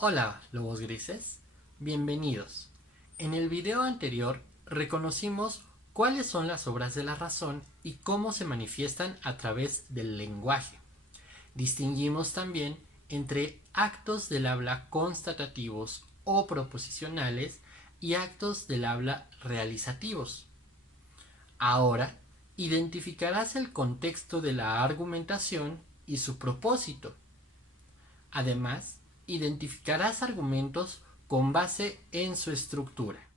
Hola, lobos grises. Bienvenidos. En el video anterior reconocimos cuáles son las obras de la razón y cómo se manifiestan a través del lenguaje. Distinguimos también entre actos del habla constatativos o proposicionales y actos del habla realizativos. Ahora, identificarás el contexto de la argumentación y su propósito. Además, identificarás argumentos con base en su estructura.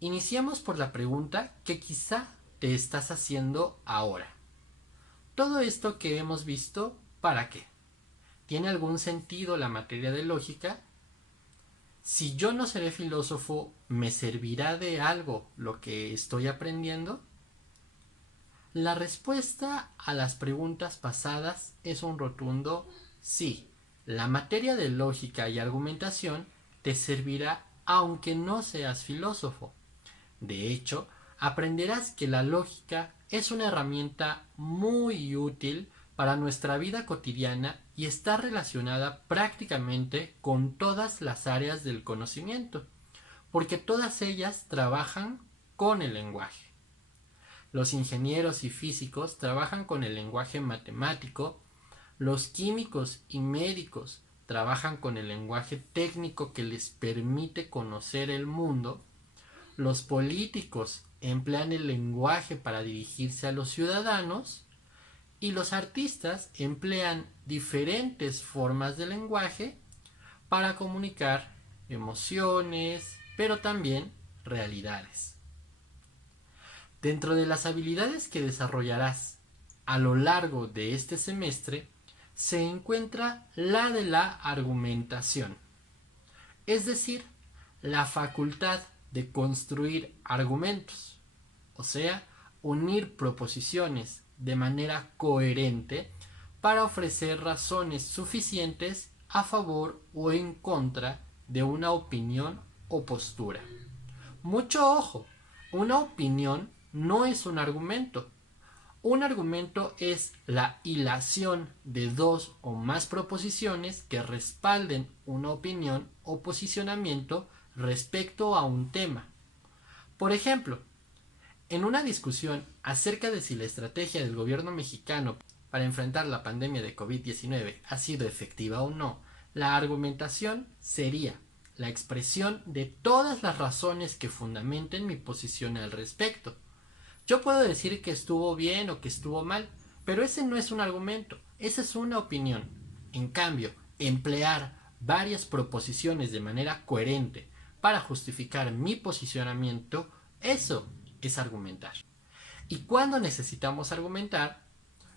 Iniciamos por la pregunta que quizá te estás haciendo ahora. ¿Todo esto que hemos visto, para qué? ¿Tiene algún sentido la materia de lógica? Si yo no seré filósofo, ¿me servirá de algo lo que estoy aprendiendo? La respuesta a las preguntas pasadas es un rotundo sí. La materia de lógica y argumentación te servirá aunque no seas filósofo. De hecho, aprenderás que la lógica es una herramienta muy útil para nuestra vida cotidiana y está relacionada prácticamente con todas las áreas del conocimiento, porque todas ellas trabajan con el lenguaje. Los ingenieros y físicos trabajan con el lenguaje matemático, los químicos y médicos trabajan con el lenguaje técnico que les permite conocer el mundo. Los políticos emplean el lenguaje para dirigirse a los ciudadanos y los artistas emplean diferentes formas de lenguaje para comunicar emociones, pero también realidades. Dentro de las habilidades que desarrollarás a lo largo de este semestre se encuentra la de la argumentación, es decir, la facultad de construir argumentos, o sea, unir proposiciones de manera coherente para ofrecer razones suficientes a favor o en contra de una opinión o postura. Mucho ojo, una opinión no es un argumento. Un argumento es la hilación de dos o más proposiciones que respalden una opinión o posicionamiento respecto a un tema. Por ejemplo, en una discusión acerca de si la estrategia del gobierno mexicano para enfrentar la pandemia de COVID-19 ha sido efectiva o no, la argumentación sería la expresión de todas las razones que fundamenten mi posición al respecto. Yo puedo decir que estuvo bien o que estuvo mal, pero ese no es un argumento, esa es una opinión. En cambio, emplear varias proposiciones de manera coherente para justificar mi posicionamiento, eso es argumentar. ¿Y cuándo necesitamos argumentar?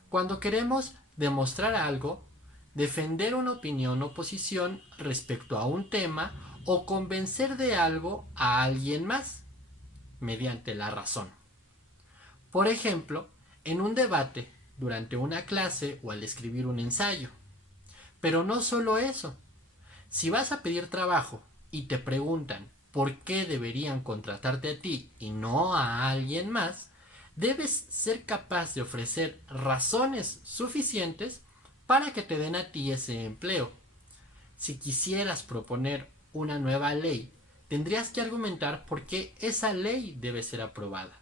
Cuando queremos demostrar algo, defender una opinión o posición respecto a un tema o convencer de algo a alguien más mediante la razón. Por ejemplo, en un debate, durante una clase o al escribir un ensayo. Pero no solo eso. Si vas a pedir trabajo y te preguntan por qué deberían contratarte a ti y no a alguien más, debes ser capaz de ofrecer razones suficientes para que te den a ti ese empleo. Si quisieras proponer una nueva ley, tendrías que argumentar por qué esa ley debe ser aprobada.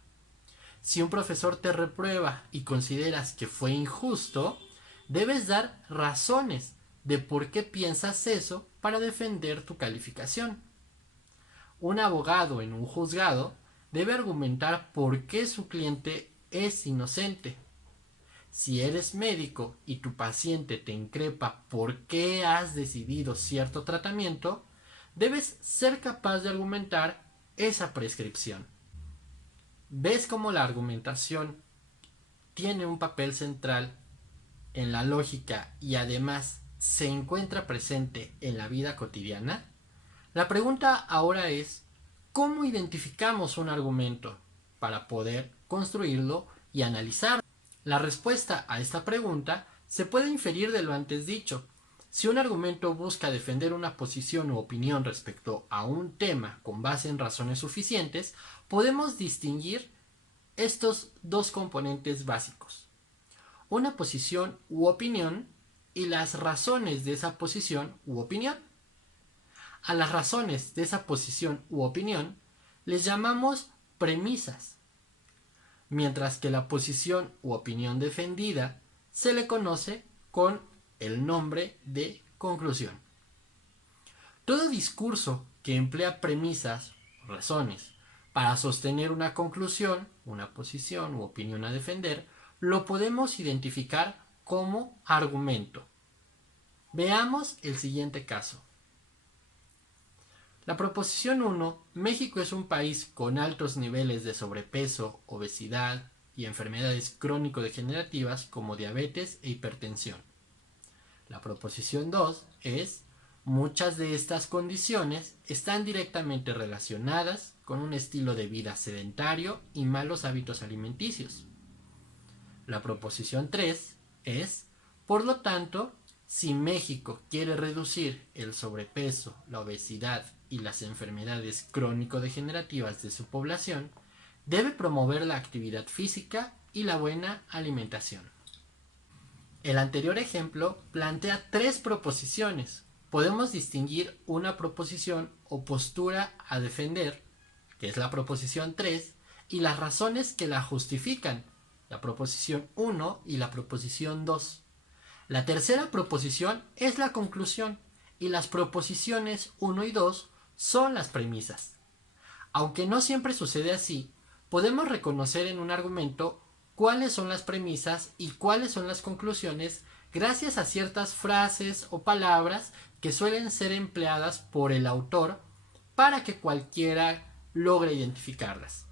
Si un profesor te reprueba y consideras que fue injusto, debes dar razones de por qué piensas eso para defender tu calificación. Un abogado en un juzgado debe argumentar por qué su cliente es inocente. Si eres médico y tu paciente te increpa por qué has decidido cierto tratamiento, debes ser capaz de argumentar esa prescripción. ¿Ves cómo la argumentación tiene un papel central en la lógica y además se encuentra presente en la vida cotidiana? La pregunta ahora es, ¿cómo identificamos un argumento para poder construirlo y analizarlo. La respuesta a esta pregunta se puede inferir de lo antes dicho. Si un argumento busca defender una posición u opinión respecto a un tema con base en razones suficientes, podemos distinguir estos dos componentes básicos: una posición u opinión y las razones de esa posición u opinión. A las razones de esa posición u opinión les llamamos premisas, mientras que la posición u opinión defendida se le conoce con el nombre de conclusión. Todo discurso que emplea premisas o razones para sostener una conclusión, una posición u opinión a defender, lo podemos identificar como argumento. Veamos el siguiente caso. La proposición 1, México es un país con altos niveles de sobrepeso, obesidad y enfermedades crónico-degenerativas como diabetes e hipertensión. La proposición 2 es: muchas de estas condiciones están directamente relacionadas con un estilo de vida sedentario y malos hábitos alimenticios. La proposición 3 es: por lo tanto, si México quiere reducir el sobrepeso, la obesidad y las enfermedades crónico-degenerativas de su población, debe promover la actividad física y la buena alimentación. El anterior ejemplo plantea tres proposiciones. Podemos distinguir una proposición o postura a defender, que es la proposición 3, y las razones que la justifican, la proposición 1 y la proposición 2. La tercera proposición es la conclusión, y las proposiciones 1 y 2 son las premisas. Aunque no siempre sucede así, podemos reconocer en un argumento cuáles son las premisas y cuáles son las conclusiones gracias a ciertas frases o palabras que suelen ser empleadas por el autor para que cualquiera logre identificarlas.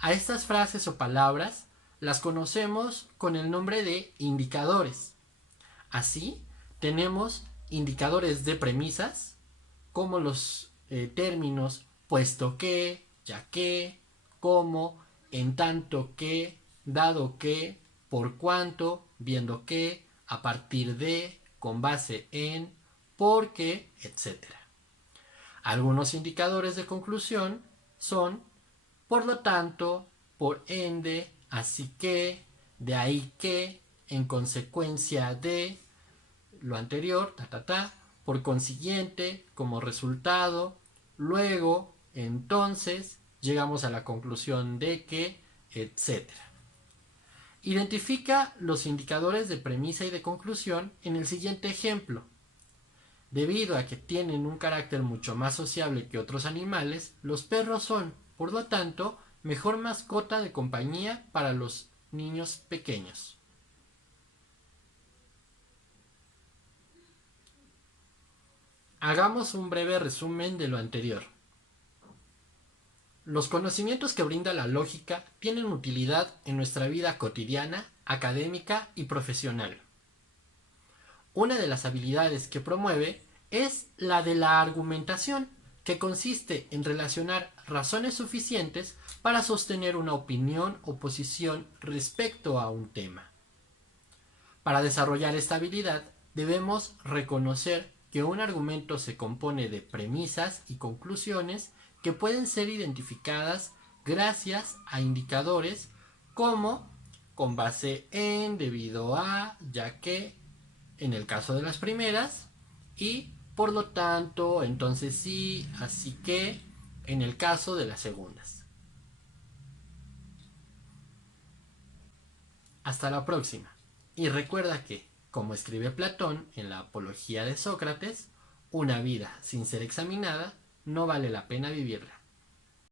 A estas frases o palabras las conocemos con el nombre de indicadores. Así, tenemos indicadores de premisas, como los términos puesto que, ya que, como, en tanto que, dado que, por cuanto, viendo que, a partir de, con base en, porque, etc. Algunos indicadores de conclusión son: por lo tanto, por ende, así que, de ahí que, en consecuencia de lo anterior, por consiguiente, como resultado, luego, entonces, llegamos a la conclusión de que, etc. Identifica los indicadores de premisa y de conclusión en el siguiente ejemplo. Debido a que tienen un carácter mucho más sociable que otros animales, los perros son, por lo tanto, mejor mascota de compañía para los niños pequeños. Hagamos un breve resumen de lo anterior. Los conocimientos que brinda la lógica tienen utilidad en nuestra vida cotidiana, académica y profesional. Una de las habilidades que promueve es la de la argumentación, que consiste en relacionar razones suficientes para sostener una opinión o posición respecto a un tema. Para desarrollar esta habilidad, debemos reconocer que un argumento se compone de premisas y conclusiones que pueden ser identificadas gracias a indicadores como con base en, debido a, ya que, en el caso de las primeras, y por lo tanto, entonces sí, así que, en el caso de las segundas. Hasta la próxima. Y recuerda que, como escribe Platón en la Apología de Sócrates, una vida sin ser examinada no vale la pena vivirla.